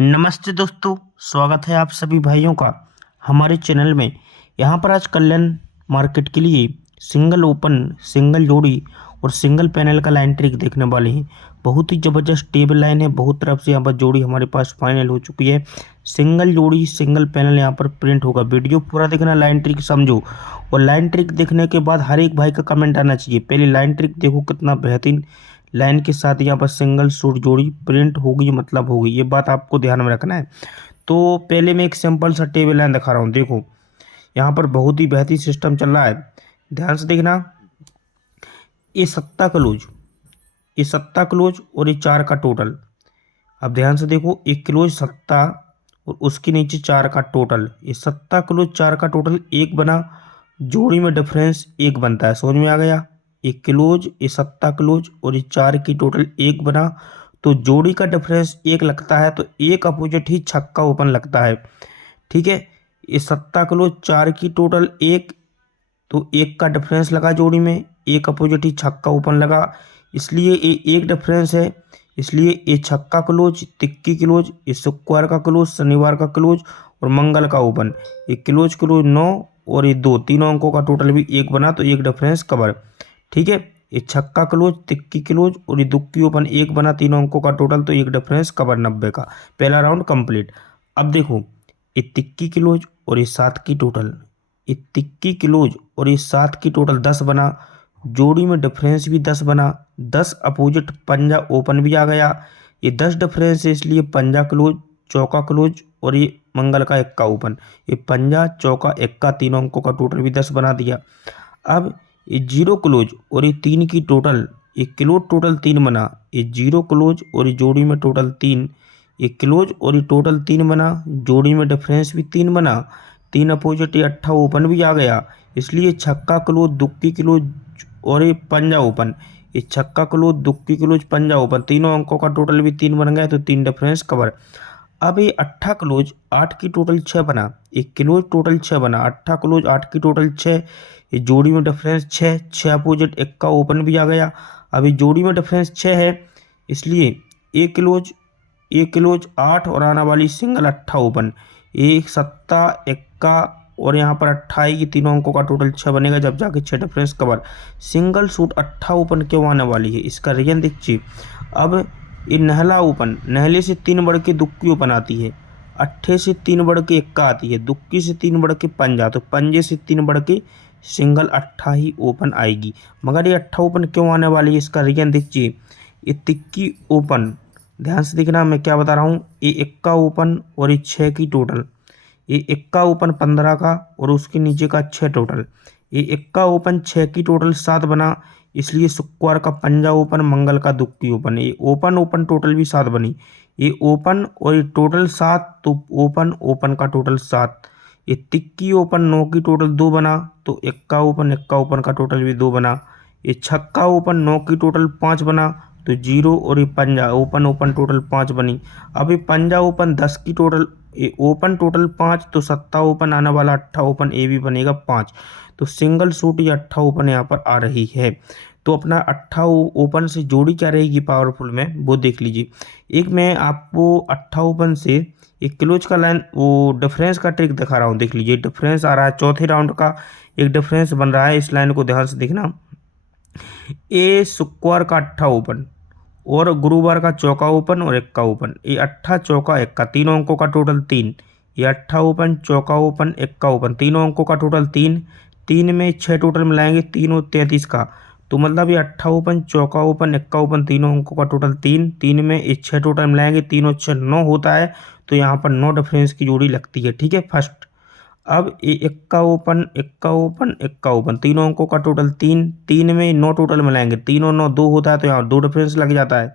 नमस्ते दोस्तों, स्वागत है आप सभी भाइयों का हमारे चैनल में। यहाँ पर आज कल्याण मार्केट के लिए सिंगल ओपन, सिंगल जोड़ी और सिंगल पैनल का लाइन ट्रिक देखने वाले हैं। बहुत ही ज़बरदस्त टेबल लाइन है, बहुत तरफ से यहाँ पर जोड़ी हमारे पास फाइनल हो चुकी है। सिंगल जोड़ी सिंगल पैनल यहाँ पर प्रिंट होगा। वीडियो पूरा देखना, लाइन ट्रिक समझो। और लाइन ट्रिक देखने के बाद हर एक भाई का कमेंट आना चाहिए। पहले लाइन ट्रिक देखो, कितना बेहतरीन लाइन के साथ यहाँ पर सिंगल सूट जोड़ी प्रिंट होगी, मतलब होगी। ये बात आपको ध्यान में रखना है। तो पहले मैं एक सिंपल सा टेबल लाइन दिखा रहा हूँ। देखो, यहाँ पर बहुत ही बेहतरीन सिस्टम चल रहा है, ध्यान से देखना। ये सत्ता क्लोज, ये सत्ता क्लोज और ये चार का टोटल। अब ध्यान से देखो, एक क्लोज सत्ता और उसके नीचे चार का टोटल। ये सत्ता क्लोज चार का टोटल एक बना, जोड़ी में डिफरेंस एक बनता है। समझ में आ गया? एक क्लोज, ये सत्ता क्लोज और ये चार की टोटल एक बना, तो जोड़ी का डिफरेंस एक लगता है, तो एक अपोजिट ही छक्का ओपन लगता है। ठीक है, ये सत्ता क्लोज चार की टोटल एक, तो एक का डिफरेंस लगा जोड़ी में, एक अपोजिट ही छक्का ओपन लगा, इसलिए ये एक डिफरेंस है। इसलिए ये छक्का क्लोज, तिक्की क्लोज, ये शुक्रवार का क्लोज, शनिवार का क्लोज और मंगल का ओपन। ये क्लोज क्लोज 9 और ये दो, तीनों अंकों का टोटल भी एक बना, तो एक डिफरेंस कवर। ठीक है, ये छक्का क्लोज, तिक्की क्लोज और ये दुक्की ओपन एक बना, तीनों अंकों का टोटल, तो एक डिफरेंस कवर 90 का। पहला राउंड कंप्लीट। अब देखो, ये तिक्की क्लोज और ये सात की टोटल, ये तिक्की क्लोज और ये सात की टोटल 10 बना, जोड़ी में डिफरेंस भी 10 बना, 10 अपोजिट पंजा ओपन भी आ गया। ये 10 डिफरेंस है, इसलिए पंजा क्लोज, चौका क्लोज और ये मंगल का इक्का ओपन। ये पंजा, चौका, इक्का, तीनों अंकों का टोटल भी 10 बना दिया। अब ये जीरो क्लोज और ये तीन की टोटल, ये क्लोज टोटल 3 बना, ये जीरो क्लोज और ये जोड़ी में टोटल 3, ये क्लोज और ये टोटल 3 बना, जोड़ी में डिफरेंस भी 3 बना, तीन अपोजिट, ये अट्ठा ओपन भी आ गया, इसलिए छक्का क्लोज, दुक्की क्लोज और ये पंजा ओपन। ये छक्का क्लोज, दुक्की क्लोज, पंजा ओपन, तीनों अंकों का टोटल भी 3 बन गया, तो 3 डिफरेंस कवर। अब ये अट्ठा क्लोज 8 की टोटल 6 बना, एक क्लोज टोटल 6 बना, अट्ठा क्लोज 8 की टोटल 6, ये जोड़ी में डिफरेंस 6, 6 अपोजिट, एक का ओपन भी आ गया। अब ये जोड़ी में डिफरेंस 6 है, इसलिए एक क्लोज 8 और आने वाली सिंगल अट्ठा ओपन, एक सत्ता, इक्का और यहाँ पर अट्ठा आएगी, तीनों अंकों का टोटल 6 बनेगा, जब जाके 6 डिफरेंस कवर। सिंगल सूट अट्ठा ओपन क्यों आने वाली है, इसका रीजन देखिए। अब ये नहला ओपन, नहले से 3 बढ़ के दुक्की ओपन आती है, अट्ठे से 3 बढ़ के इक्का आती है, दुक्की से 3 बढ़ के पंजा, तो पंजे से 3 बढ़ के सिंगल अट्ठा ही ओपन आएगी। मगर ये अट्ठा ओपन क्यों आने वाली है, इसका रीजन देखिए। ये तिक्की ओपन, ध्यान से देखना मैं क्या बता रहा हूँ। ये इक्का ओपन और ये 6 की टोटल, ये इक्का ओपन 15 का और उसके नीचे का 6 टोटल, ये इक्का ओपन 6 की टोटल 7 बना, इसलिए शुक्रवार का पंजा ओपन, मंगल का दुक्की ओपन, ये ओपन ओपन टोटल भी 7 बनी। ये ओपन और ये टोटल 7, तो ओपन ओपन का टोटल 7। ये तिक्की ओपन 9 की टोटल 2 बना, तो इक्का ओपन का टोटल भी 2 बना। ये छक्का ओपन 9 की टोटल 5 बना, तो जीरो और ये पंजा ओपन ओपन टोटल 5 बनी। अब ये पंजा ओपन 10 की टोटल, ये ओपन टोटल 5, तो सत्ता ओपन आने वाला अट्ठा ओपन, ए भी बनेगा 5, तो सिंगल सूट या अट्ठा ओपन यहाँ पर आ रही है। तो अपना अट्ठा ओपन से जोड़ी क्या रहेगी पावरफुल में, वो देख लीजिए। एक मैं आपको अट्ठा ओपन से एक क्लोज का लाइन, वो डिफरेंस का ट्रिक दिखा रहा हूँ, देख लीजिए। डिफरेंस आ रहा है चौथे राउंड का, एक डिफरेंस बन रहा है, इस लाइन को ध्यान से देखना। ये शुक्रवार का अट्ठा ओपन और गुरुवार का चौका ओपन और इक्का ओपन, ये अट्ठा, चौका, इक्का, तीनों अंकों का टोटल 3, ये अट्ठा ओपन, चौका ओपन, इक्का ओपन, तीनों अंकों का टोटल 3, 3 में 6 टोटल मिलाएंगे, 3 और 33 का, तो मतलब ये अट्ठा ओपन, चौका ओपन, इक्का ओपन, तीनों अंकों का टोटल 3, 3 में ये 6 टोटल मिलाएंगे, 3 और 6 9 होता है, तो यहाँ पर 9 डिफरेंस की जोड़ी लगती है। ठीक है, फर्स्ट। अब ये इक्का ओपन, इक्का ओपन, इक्का ओपन, तीनों अंकों का टोटल 3, 3 में 9 टोटल मिलाएंगे, 3 और 9 2 होता है, तो यहाँ 2 डिफरेंस लग जाता है।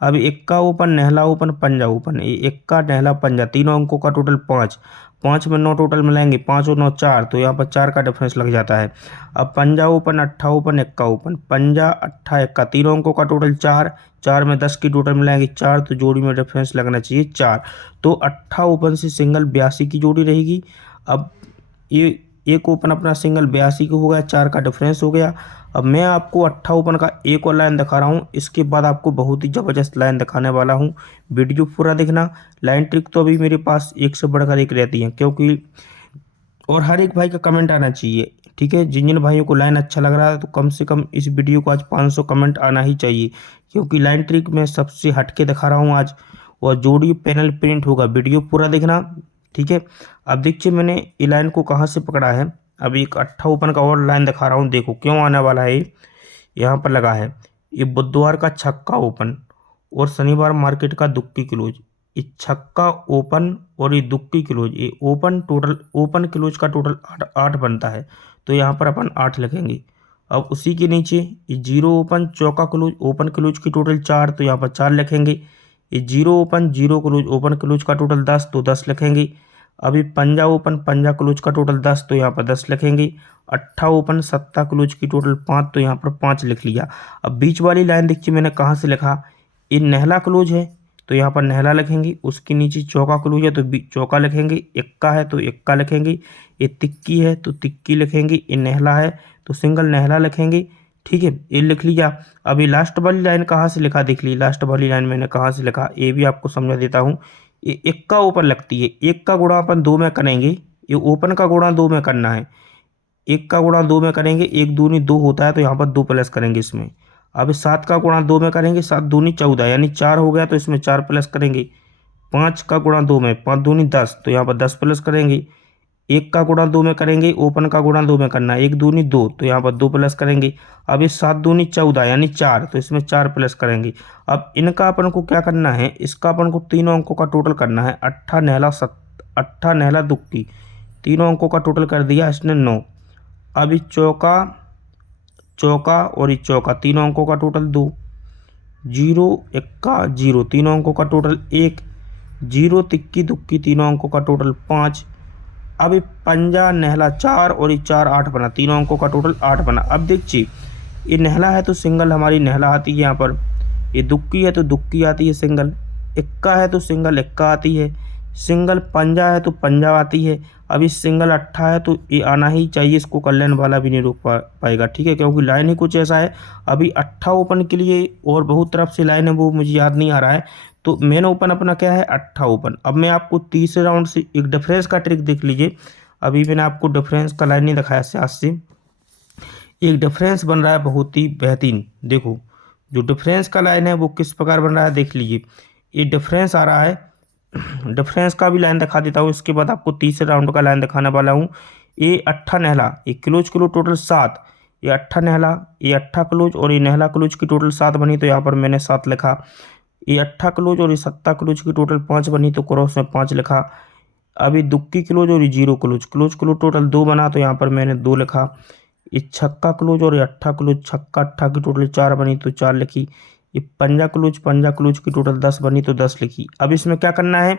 अब इक्का ओपन, नहला ओपन, पंजा ओपन, ये इक्का, नहला, पंजा, तीनों अंकों का टोटल 5, 5 में 9 टोटल मिलाएंगे, 5 और 9 4, तो यहाँ पर 4 का डिफरेंस लग जाता है। अब पंजा ओपन, अट्ठा ओपन, इक्का ओपन, पंजा, अट्ठा, इक्का, तीनों अंकों का टोटल 4, 4 में 10 की टोटल मिलाएंगे 4, तो जोड़ी में डिफरेंस लगना चाहिए 4, तो अट्ठा ओपन से सिंगल 82 की जोड़ी रहेगी। अब ये एक ओपन अपना सिंगल 82 का हो गया, 4 का डिफरेंस हो गया। अब मैं आपको अट्ठा ओपन का एक और लाइन दिखा रहा हूँ, इसके बाद आपको बहुत ही ज़बरदस्त लाइन दिखाने वाला हूँ। वीडियो पूरा देखना। लाइन ट्रिक तो अभी मेरे पास एक से बढ़कर एक रहती है, क्योंकि और हर एक भाई का कमेंट आना चाहिए, ठीक है। जिन जिन भाइयों को लाइन अच्छा लग रहा है तो कम से कम इस वीडियो को आज 500 कमेंट आना ही चाहिए, क्योंकि लाइन ट्रिक में सबसे हटके दिखा रहा हूँ आज। और जोड़ी पैनल प्रिंट होगा, वीडियो पूरा देखना, ठीक है। अब देखिए मैंने ये लाइन को कहाँ से पकड़ा है। अब एक अट्ठा ओपन का और लाइन दिखा रहा हूँ, देखो क्यों आने वाला है। यहाँ पर लगा है ये बुधवार का छक्का ओपन और शनिवार मार्केट का दुक्की क्लोज। ये छक्का ओपन और ये दुक्की क्लोज, ये ओपन टोटल ओपन क्लोज का टोटल 8 बनता है, तो यहाँ पर अपन 8 लिखेंगे। अब उसी के नीचे ये जीरो ओपन चौका क्लोज ओपन क्लोज की टोटल 4, तो यहाँ पर 4 लिखेंगे। ये zero open zero close open close का टोटल 10, तो 10 लिखेंगे। अभी पंजा ओपन पंजा क्लोज का टोटल 10, तो यहाँ पर 10 लिखेंगे। अट्ठा ओपन सत्ता क्लोज की टोटल 5, तो यहाँ पर 5 लिख लिया। अब बीच वाली लाइन देखिए मैंने कहाँ से लिखा, ये नहला क्लोज है तो यहाँ पर नहला लिखेंगे। उसके नीचे चौका क्लोज है तो चौका लिखेंगे। इक्का है तो इक्का लिखेंगे। ये तिक्की है तो तिक्की लिखेंगे। ये नहला है तो सिंगल नहला लिखेंगे, ठीक है। ये लिख लिया। अभी लास्ट वाली लाइन कहाँ से लिखा देख ली, लास्ट वाली लाइन मैंने कहाँ से लिखा ये भी आपको समझा देता हूँ। ये इक्का ओपन लगती है, एक का गुणा अपन 2 में करेंगे, ये ओपन का गुणा 2 में करना है। एक का गुणा 2 में करेंगे, एक दूनी 2 होता है तो यहाँ पर 2 प्लस करेंगे इसमें। अब 7 का गुणा 2 में करेंगे, 7 दूनी 14 यानी 4 हो गया, तो इसमें 4 प्लस करेंगे। 5 का गुणा 2 में 5 दूनी 10, तो यहाँ पर 10 प्लस करेंगे। एक का गुणा 2 में करेंगे, ओपन का गुणा 2 में करना है, एक दूनी 2, तो यहाँ पर 2 प्लस करेंगे। अब ये 7 दूनी 14 यानी 4, तो इसमें 4 प्लस करेंगे। अब इनका अपन को क्या करना है, इसका अपन को तीनों अंकों का टोटल करना है। अट्ठा नहला दुक्की, तीनों अंकों का टोटल कर दिया इसने 9। अभी चौका चौका और ये चौका तीनों अंकों का टोटल 2। जीरो इक्का जीरो तीनों अंकों का टोटल 1। जीरो तिक्की दुक्की तीनों अंकों का टोटल 5। अब ये पंजा नहला 4 और ये 4 8 बना, तीनों अंकों का टोटल 8 बना। अब देखिए ये नहला है तो सिंगल हमारी नहला आती है यहाँ पर, ये दुक्की है तो दुक्की आती है सिंगल, इक्का है तो सिंगल इक्का आती है, सिंगल पंजा है तो पंजा आती है। अब इस सिंगल अट्ठा है तो ये आना ही चाहिए, इसको कल्याण वाला भी नहीं रोक पाएगा, ठीक है, क्योंकि लाइन ही कुछ ऐसा है। अभी अट्ठा ओपन के लिए और बहुत तरफ से लाइन है, वो मुझे याद नहीं आ रहा है। तो मेन ओपन अपना क्या है, अट्ठा ओपन। अब मैं आपको तीसरे राउंड से एक डिफरेंस का ट्रिक देख लीजिए। अभी मैंने आपको डिफरेंस का लाइन नहीं दिखाया आज से, एक डिफरेंस बन रहा है बहुत ही बेहतरीन। देखो जो डिफरेंस का लाइन है वो किस प्रकार बन रहा है देख लीजिए। ये डिफरेंस आ रहा है, डिफरेंस का भी लाइन दिखा देता हूँ, इसके बाद आपको तीसरे राउंड का लाइन दिखाने वाला हूँ। ये अट्ठा नहला, ये क्लोज क्लोज टोटल 7, ये अट्ठा नहला, ये अट्ठा क्लोज और ये नहला क्लोज की टोटल 7 बनी, तो यहाँ पर मैंने 7 लिखा। ये अट्ठा क्लोज और ये सत्ता क्लोज की टोटल 5 बनी, तो क्रॉस में 5 लिखा। अभी दुक्की क्लोज और ये zero close close close total 2 बना, तो यहाँ पर मैंने 2 लिखा। ये छक्का क्लोज और ये अट्ठा क्लोज छक्का अट्ठा की टोटल 4 बनी, तो 4 लिखी। ये पंजा क्लोज की टोटल 10 बनी, तो 10 लिखी। अब इसमें क्या करना है,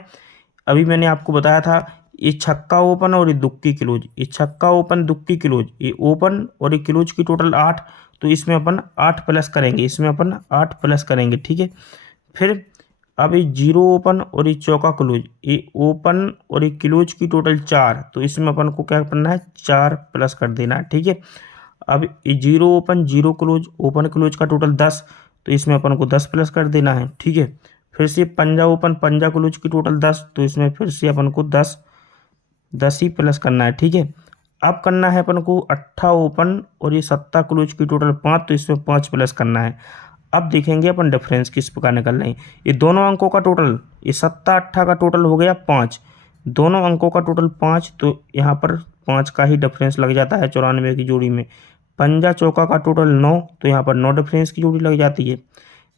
अभी मैंने आपको बताया था ये छक्का ओपन और ये दुक्की क्लोज, ये छक्का ओपन दुक्की क्लोज, ये ओपन और ये क्लोज की टोटल 8, तो इसमें अपन 8 प्लस करेंगे, इसमें अपन 8 प्लस करेंगे, ठीक है। फिर अब ये जीरो ओपन और ये चौका क्लोज, ये ओपन और ये क्लोज की टोटल 4, तो इसमें अपन को क्या करना है, 4 प्लस कर देना है, ठीक है। अब ये zero open zero close open close का टोटल 10, तो इसमें अपन को 10 प्लस कर देना है, ठीक है। फिर से पंजा ओपन पंजा क्लोज की टोटल 10, तो इसमें फिर से अपन को 10 ही प्लस करना है, ठीक है। अब करना है अपन को अट्ठा ओपन और ये सत्ता क्लोज की टोटल 5, तो इसमें 5 प्लस करना है। अब देखेंगे अपन डिफरेंस किस प्रकार निकल रहे हैं। ये दोनों अंकों का टोटल, ये सत्ता अट्ठा का टोटल हो गया 5, दोनों अंकों का टोटल 5, तो यहाँ पर 5 का ही डिफरेंस लग जाता है 94 की जोड़ी में। पंजा चौका का टोटल 9, तो यहाँ पर 9 डिफरेंस की जोड़ी लग जाती है।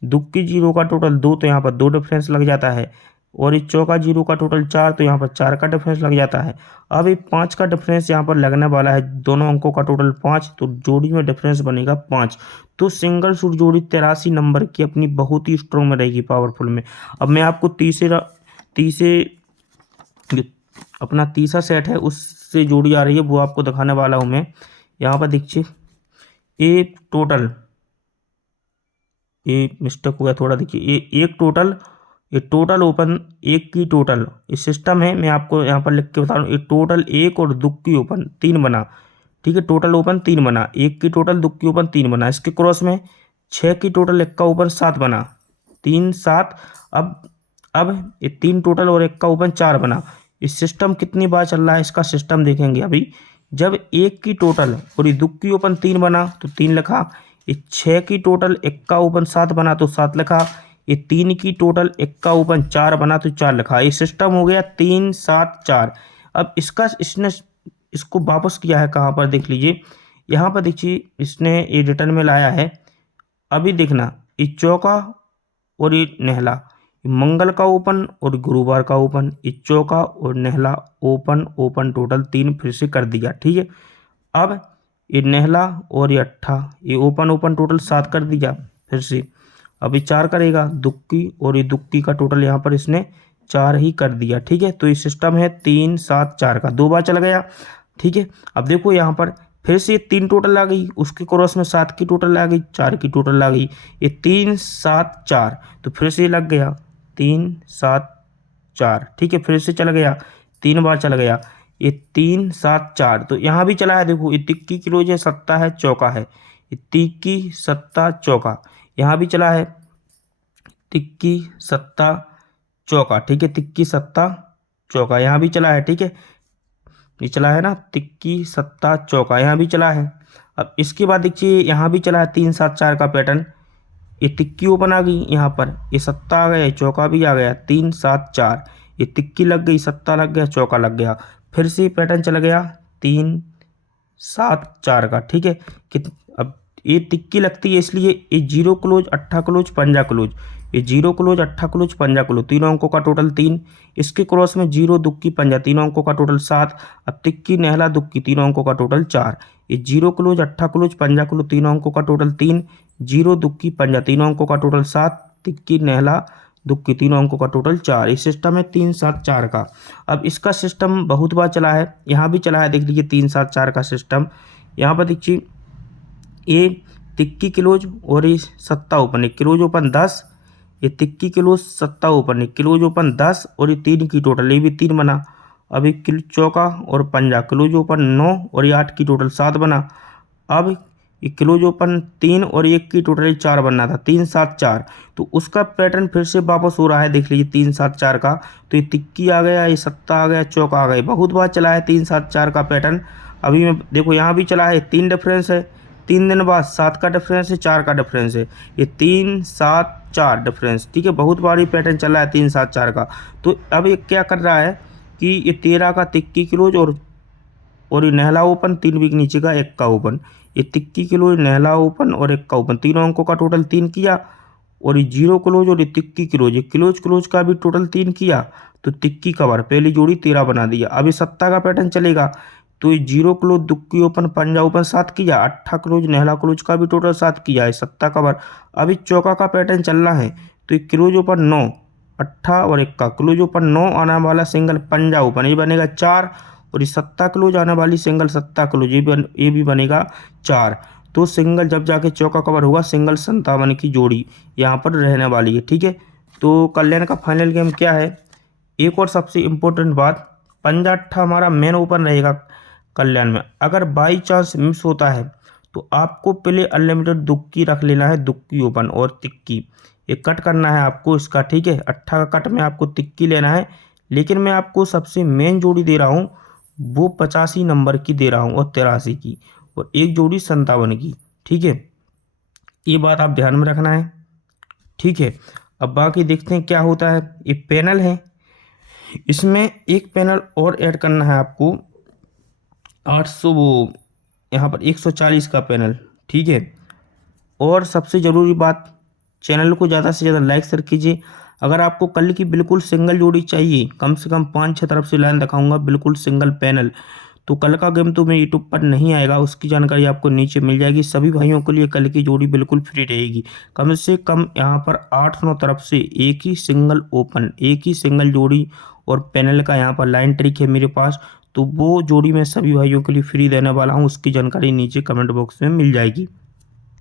दुक्की जीरो का टोटल 2, तो यहाँ पर 2 डिफरेंस लग जाता है। और इस चौका जीरो का टोटल 4, तो यहाँ पर 4 का डिफरेंस लग जाता है। अब ये 5 का डिफरेंस यहाँ पर लगने वाला है, दोनों अंकों का टोटल 5, तो जोड़ी में डिफरेंस बनेगा 5। तो सिंगल सूट जोड़ी 83 नंबर की अपनी बहुत ही स्ट्रॉन्ग में रहेगी, पावरफुल में। अब मैं आपको अपना तीसरा सेट है उससे जोड़ी आ रही है, वो आपको दिखाने वाला हूँ मैं। यहाँ पर देखिए एक टोटल, ये मिस्टेक हो गया थोड़ा, देखिए ये एक टोटल, ये टोटल ओपन एक की टोटल, ये सिस्टम है, मैं आपको यहाँ पर लिख के बता रहा हूँ। ये टोटल एक और दुक्की ओपन 3 बना, ठीक है, टोटल ओपन 3 बना, 1 की टोटल, 2 की ओपन 3 बना। इसके क्रॉस में 6 की टोटल, 1 का ओपन 7 बना, 3 7। अब ये 3 टोटल और 1 का ओपन 4 बना। इस सिस्टम कितनी बार चल रहा है इसका सिस्टम देखेंगे अभी। जब 1 की टोटल और ये 2 की ओपन 3 बना तो 3 लिखा, ये 6 की टोटल, 1 का ओपन 7 बना तो 7 लिखा, ये 3 की टोटल, 1 का ओपन 4 बना तो 4 लिखा। ये सिस्टम हो गया 3 7 4। अब इसने इसको वापस किया है कहाँ पर, देख लीजिए यहाँ पर, देखिए इसने ये रिटर्न में लाया है। अभी देखना, ये चौका और ये नेहला, मंगल का ओपन और गुरुवार का ओपन, ये चौका और नेहला ओपन ओपन टोटल 3 फिर से कर दिया। ठीक है, अब ये नेहला और ये अट्ठा, ये ओपन ओपन टोटल 7 कर दिया फिर से। अब ये 4 करेगा, दुक्की और ये दुक्की का टोटल यहाँ पर इसने 4 ही कर दिया। ठीक है, तो ये सिस्टम है 3 7 4 का, 2 बार चल गया। ठीक है, अब देखो यहाँ पर फिर से 3 टोटल आ गई, उसके क्रॉस में 7 की टोटल आ गई, 4 की टोटल आ गई, ये 3 7 4, तो फिर से लग गया 3 7 4। ठीक है, फिर से चल गया, 3 बार चल गया, ये 3 7 4। तो यहाँ भी चला है, देखो ये तिक्की क्लोज है, सत्ता है, चौका है, ये तिक्की सत्ता चौका। यहाँ भी चला है तिक्की सत्ता चौका। ठीक है, तिक्की सत्ता चौका यहाँ भी चला है। ठीक है, ये चला है ना, तिक्की सत्ता चौका यहाँ भी चला है। अब इसके बाद देखिए यहाँ भी चला है 3 7 4 का पैटर्न। ये तिक्की ओपन आ गई यहाँ पर, ये सत्ता आ गया, चौका भी आ गया, 3 7 4। ये तिक्की लग गई, सत्ता लग गया, चौका लग गया, फिर से पैटर्न चला गया 3 7 4 का। ठीक है, अब ये तिक्की लगती है इसलिए ये 0 क्लोज, अट्ठा क्लोज, पंजा क्लोज, ये 0 क्लोज, अट्ठा क्लोज, पंजा क्लोज, तीनों अंकों का टोटल 3। इसके क्रॉस में 0 दुक्की पंजा, तीनों अंकों का टोटल 7। अब तिक्की नेहला दुक्की, तीनों अंकों का टोटल 4। ये 0 क्लोज, अट्ठा क्लोज, पंजा क्लोज, तीनों अंकों का टोटल 3। 0 दुक्की पंजा, तीनों अंकों का टोटल 7। तिक्की नेहला दुक्की, तीनों अंकों का टोटल 4। ये सिस्टम है 3 7 4 का। अब इसका सिस्टम बहुत बार चला है, यहाँ भी चला है, देख लीजिए 3 7 4 का सिस्टम। यहाँ पर देखिए ये तिक्की क्लोज और ये सत्ता ओपन, एक क्लोज ओपन 10, ये तिक्की क्लोज सत्ता ओपन, एक क्लोज ओपन 10 और ये 3 की टोटल, ये भी 3 बना। अब एक चौका और पंजा, क्लोज ओपन 9 और ये 8 की टोटल 7 बना। अब ये क्लोज ओपन 3 और 1 की टोटल 4 बनना था, 3 7 4। तो उसका पैटर्न फिर से वापस हो रहा है, देख लीजिए 3 7 4 का। तो ये तिक्की आ गया, ये सत्ता आ गया, चौका आ गया, बहुत बार चला है 3 7 4 का पैटर्न। अभी मैं देखो यहाँ भी चला है, 3 डिफरेंस है, 3 दिन बाद 7 का डिफरेंस है, 4 का डिफरेंस है, ये 3 7 4 डिफरेंस। ठीक है, बहुत बार ये पैटर्न चला है 3 7 4 का। तो अब ये क्या कर रहा है कि ये 13 का तिक्की क्लोज और ये नेहला ओपन, 3 वीक नीचे का 1 का ओपन, ये तिक्की क्लोज, नेहला ओपन और 1 का ओपन, तीनों अंकों का टोटल 3 किया। और ये 0 क्लोज और ये तिक्की क्लोज, ये क्लोज क्लोज का भी टोटल 3 किया। तो तिक्की कवर पहली जोड़ी 13 बना दिया। अब ये सत्ता का पैटर्न चलेगा, तो ये 0 क्लोज, दुक्की ओपन, पंजा ओपन 7 किया, अट्ठा क्लोज, नेहला क्लोज का भी टोटल 7 किया है, सत्ता कवर। अभी चौका का पैटर्न चल रहा है, तो ये क्लोज ओपन 9, अट्ठा और 1 का, क्लोज ओपन 9 आने वाला सिंगल पंजा ओपन, ये बनेगा 4। और ये सत्ता क्लोज आने वाली सिंगल सत्ता क्लोज, ये भी बनेगा 4। तो सिंगल जब जाके चौका कवर होगा, सिंगल 57 की जोड़ी यहाँ पर रहने वाली है। ठीक है, तो कल्याण का फाइनल गेम क्या है। एक और सबसे इम्पोर्टेंट बात, पंजा अट्ठा हमारा मेन ओपन रहेगा कल्याण में। अगर बाई चांस मिस होता है तो आपको पहले अनलिमिटेड दुक्की रख लेना है, दुक्की ओपन और तिक्की, ये कट करना है आपको इसका। ठीक है, अट्ठा का कट में आपको तिक्की लेना है, लेकिन मैं आपको सबसे मेन जोड़ी दे रहा हूँ वो 85 नंबर की दे रहा हूँ और 83 की, और एक जोड़ी 57 की। ठीक है, ये बात आप ध्यान में रखना है। ठीक है, अब बाकी देखते हैं क्या होता है। ये पैनल है, इसमें एक पैनल और ऐड करना है आपको, 800 वो यहाँ पर 140 का पैनल। ठीक है, और सबसे ज़रूरी बात, चैनल को ज़्यादा से ज़्यादा लाइक शेयर कीजिए। अगर आपको कल की बिल्कुल सिंगल जोड़ी चाहिए, कम से कम 5-6 तरफ से लाइन दिखाऊंगा, बिल्कुल सिंगल पैनल, तो कल का गेम तो मैं यूट्यूब पर नहीं आएगा, उसकी जानकारी आपको नीचे मिल जाएगी। सभी भाइयों के लिए कल की जोड़ी बिल्कुल फ्री रहेगी। कम से कम यहाँ पर 8-9 तरफ से एक ही सिंगल ओपन, एक ही सिंगल जोड़ी और पैनल का यहाँ पर लाइन ट्रिक है मेरे पास, तो वो जोड़ी मैं सभी भाइयों के लिए फ्री देने वाला हूँ, उसकी जानकारी नीचे कमेंट बॉक्स में मिल जाएगी।